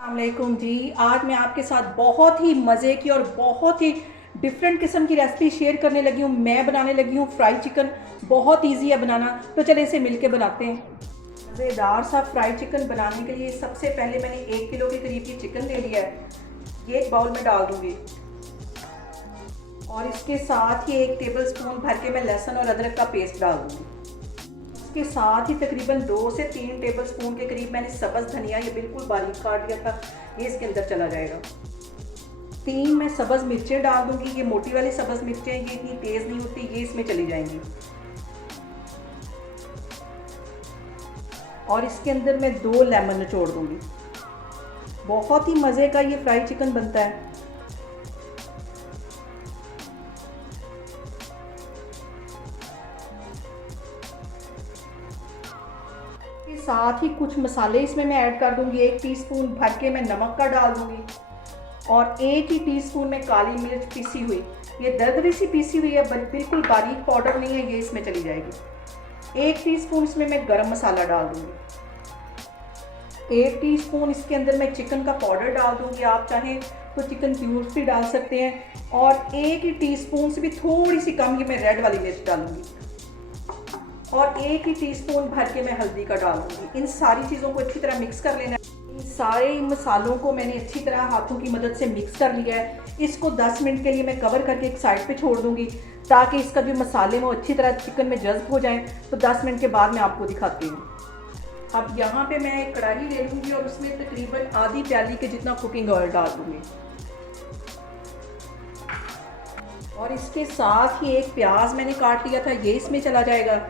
अस्सलामुअलैकुम जी। आज मैं आपके साथ बहुत ही मज़े की और बहुत ही डिफरेंट किस्म की रेसिपी शेयर करने लगी हूँ। मैं बनाने लगी हूँ फ्राई चिकन। बहुत इजी है बनाना, तो चले इसे मिलके बनाते हैं। मज़ेदार सा फ्राई चिकन बनाने के लिए सबसे पहले मैंने 1 किलो के करीब ये चिकन ले लिया है। ये एक बाउल में डाल दूँगी और इसके साथ ही 1 टेबल स्पून भर के मैं लहसुन और अदरक का पेस्ट डाल दूँगी। इसके साथ ही तकरीबन 2 से 3 टेबल स्पून के करीब मैंने सब्ज़ धनिया ये बिल्कुल बारीक काट दिया था, ये इसके अंदर चला जाएगा। 3 मैं सब्ज़ मिर्चें डाल दूंगी। ये मोटी वाली सब्ज़ मिर्चें, ये इतनी तेज़ नहीं होती, ये इसमें चली जाएंगी। और इसके अंदर मैं 2 लेमन निचोड़ दूंगी। बहुत ही मज़े का ये फ्राई चिकन बनता है। साथ ही कुछ मसाले इसमें मैं ऐड कर दूंगी। 1 टीस्पून भर के मैं नमक का डाल दूंगी और 1 ही टीस्पून में काली मिर्च पीसी हुई। ये दरदरी सी पीसी हुई है, बिल्कुल बारीक पाउडर नहीं है, ये इसमें चली जाएगी। 1 टीस्पून इसमें मैं गरम मसाला डाल दूंगी। 1 टीस्पून इसके अंदर मैं चिकन का पाउडर डाल दूंगी। आप चाहें तो चिकन क्यूब्स भी डाल सकते हैं। और 1 ही टीस्पून से भी थोड़ी सी कम ये मैं रेड वाली मिर्च डालूंगी और 1 ही टीस्पून भर के मैं हल्दी का डाल दूँगी। इन सारी चीज़ों को अच्छी तरह मिक्स कर लेना है। इन सारे मसालों को मैंने अच्छी तरह हाथों की मदद से मिक्स कर लिया है। इसको 10 मिनट के लिए मैं कवर करके एक साइड पे छोड़ दूँगी ताकि इसका जो मसाले वो अच्छी तरह चिकन में जज्ब हो जाएं। तो 10 मिनट के बाद मैं आपको दिखाती हूँ। अब यहाँ पे मैं एक कढ़ाई ले लूँगी और उसमें तकरीबन आधी प्याली के जितना कुकिंग ऑयल डाल दूँगी और इसके साथ ही एक प्याज मैंने काट लिया था, ये इसमें चला जाएगा।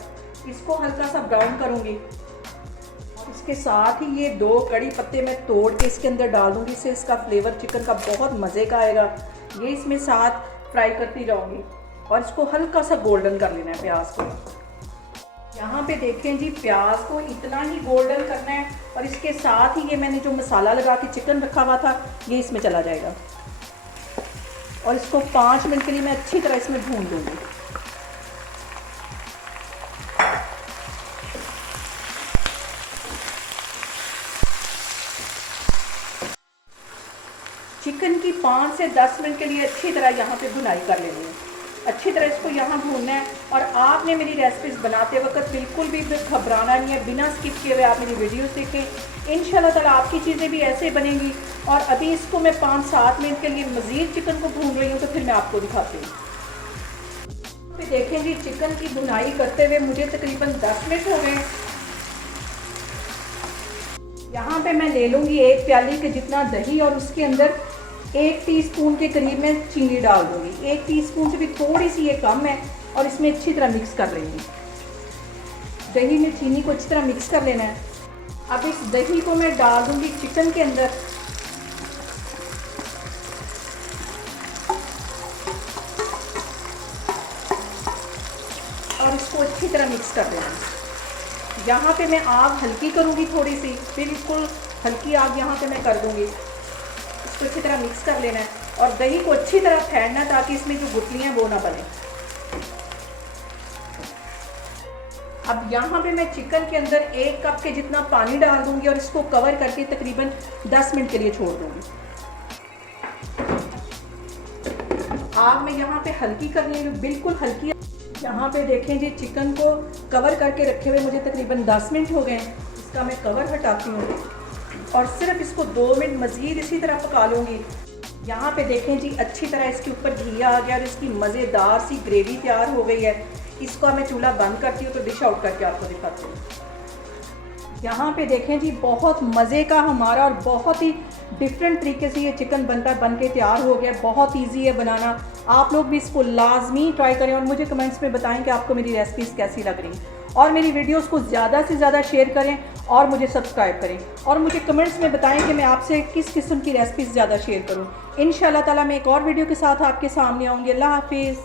इसको हल्का सा ब्राउन करूंगी और इसके साथ ही ये 2 कड़ी पत्ते मैं तोड़ के इसके अंदर डाल दूंगी। इससे इसका फ्लेवर चिकन का बहुत मज़े का आएगा। ये इसमें साथ फ्राई करती जाऊंगी और इसको हल्का सा गोल्डन कर लेना है प्याज को। यहाँ पे देखें जी, प्याज को इतना ही गोल्डन करना है और इसके साथ ही ये मैंने जो मसाला लगा के चिकन रखा हुआ था, ये इसमें चला जाएगा और इसको 5 मिनट के लिए मैं अच्छी तरह इसमें भून दूंगी। चिकन की 5 से 10 मिनट के लिए अच्छी तरह यहाँ पे भुनाई कर लेनी है। अच्छी तरह इसको यहाँ भूनना है और आपने मेरी रेसिपीज़ बनाते वक्त बिल्कुल भी घबराना नहीं है। बिना स्किप किए हुए आप मेरी वीडियोस देखें। इंशाल्लाह ताला आपकी चीज़ें भी ऐसे बनेंगी। और अभी इसको मैं 5-7 मिनट के लिए मज़ीद चिकन को भून रही हूँ, तो फिर मैं आपको दिखाती हूँ। फिर देखें जी, चिकन की भुनाई करते हुए मुझे तकरीबन 10 मिनट हो गए। यहाँ पे मैं ले लूँगी 1 प्याली के जितना दही और उसके अंदर 1 टीस्पून के करीब मैं चीनी डाल दूँगी। 1 टीस्पून से भी थोड़ी सी ये कम है और इसमें अच्छी तरह मिक्स कर लेंगे। दही में चीनी को अच्छी तरह मिक्स कर लेना है। अब इस दही को मैं डाल दूँगी चिकन के अंदर और इसको अच्छी तरह मिक्स कर देना है। यहाँ पे मैं आग हल्की करूँगी, थोड़ी सी बिल्कुल हल्की आग यहाँ पे मैं कर दूँगी। इसको अच्छी तरह मिक्स कर लेना है और दही को अच्छी तरह फेंटना है ताकि इसमें जो गुठलियाँ वो ना बने। अब यहाँ पे मैं चिकन के अंदर 1 कप के जितना पानी डाल दूँगी और इसको कवर करके तकरीबन 10 मिनट के लिए छोड़ दूँगी। आग में यहाँ पे हल्की करनी है, बिल्कुल हल्की। यहाँ पे देखें जी, चिकन को कवर करके रखे हुए मुझे तकरीबन 10 मिनट हो गए हैं। इसका मैं कवर हटाती हूँ और सिर्फ इसको 2 मिनट मज़ीद इसी तरह पका लूँगी। यहाँ पे देखें जी, अच्छी तरह इसके ऊपर घी आ गया और इसकी मज़ेदार सी ग्रेवी तैयार हो गई है। इसको मैं चूल्हा बंद करती हूँ तो डिश आउट करके आपको दिखाती हूँ। यहाँ पे देखें जी, बहुत मज़े का हमारा और बहुत ही डिफरेंट तरीके से ये चिकन बन के तैयार हो गया। बहुत इजी है बनाना। आप लोग भी इसको लाजमी ट्राई करें और मुझे कमेंट्स में बताएं कि आपको मेरी रेसिपीज़ कैसी लग रही और मेरी वीडियोस को ज़्यादा से ज़्यादा शेयर करें और मुझे सब्सक्राइब करें और मुझे कमेंट्स में बताएं कि मैं आपसे किस किस्म की रेसिपीज़ ज़्यादा शेयर करूँ। इंशाल्लाह ताला मैं एक और वीडियो के साथ आपके सामने आऊँगी। अल्लाह हाफिज़।